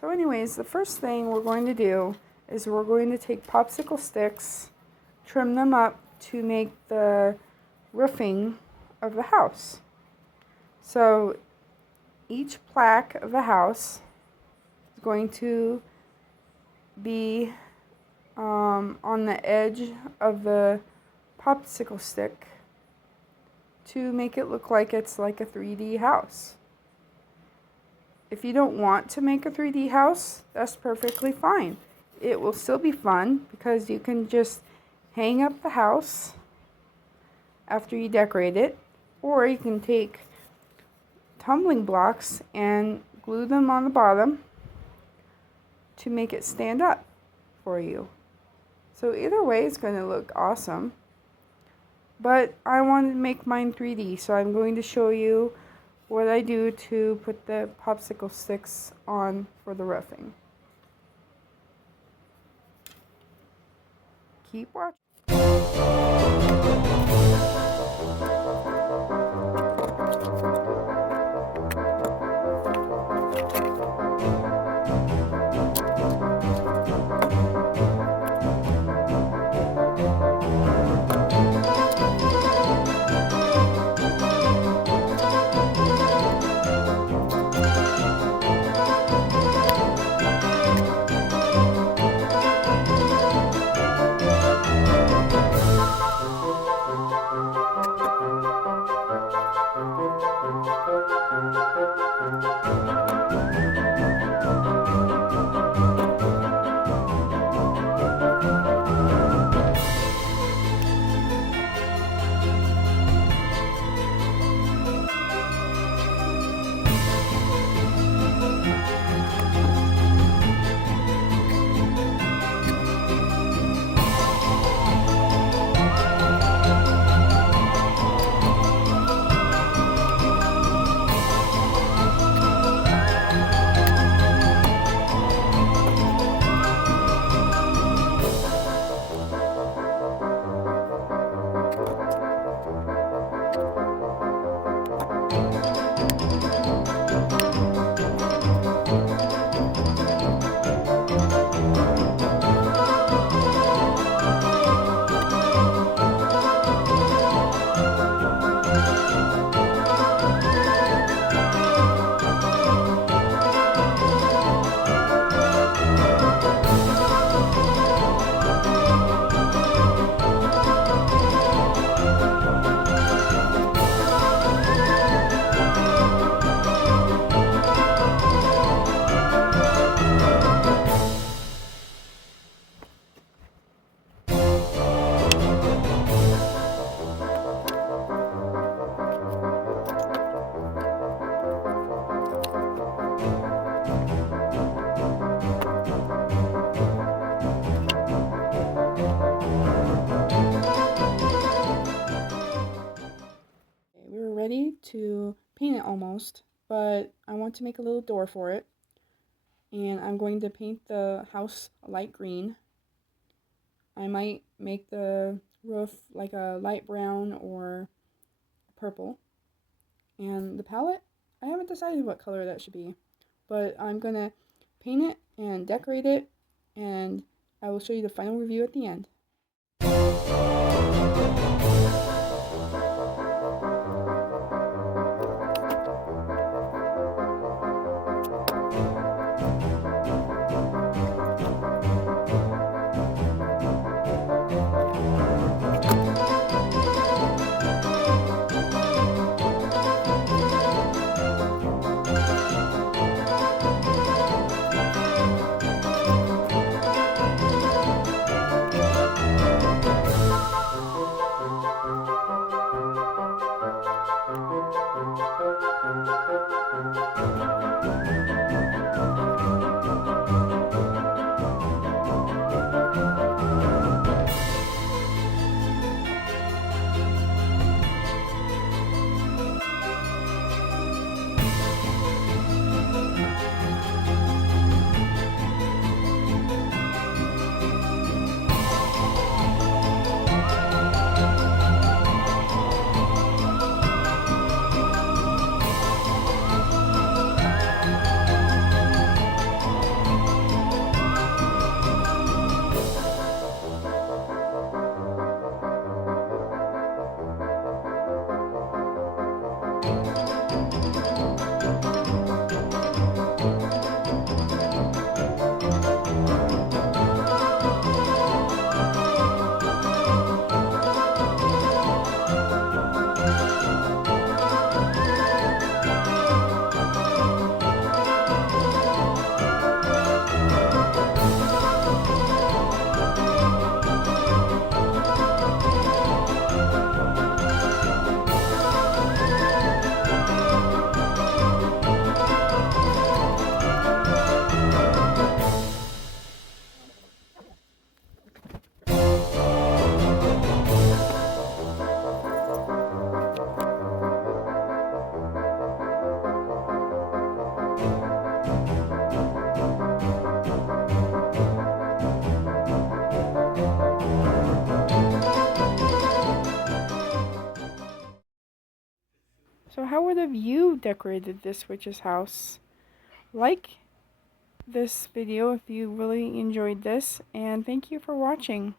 So anyways, the first thing we're going to do is we're going to take popsicle sticks, trim them up to make the roofing of the house. So each plaque of the house is going to be on the edge of the popsicle stick to make it look like it's like a 3D house. If you don't want to make a 3D house, that's perfectly fine. It will still be fun because you can just hang up the house after you decorate it, or you can take tumbling blocks and glue them on the bottom to make it stand up for you. So either way, it's going to look awesome. But I wanted to make mine 3D, so I'm going to show you what I do to put the popsicle sticks on for the roofing. Keep watching. We're ready to paint it almost, but I want to make a little door for it. And I'm going to paint the house light green. I might make the roof like a light brown or purple. And the palette, I haven't decided what color that should be, but I'm going to paint it and decorate it, and I will show you the final review at the end. how would have you decorated this witch's house? Like this video if you really enjoyed this, and thank you for watching.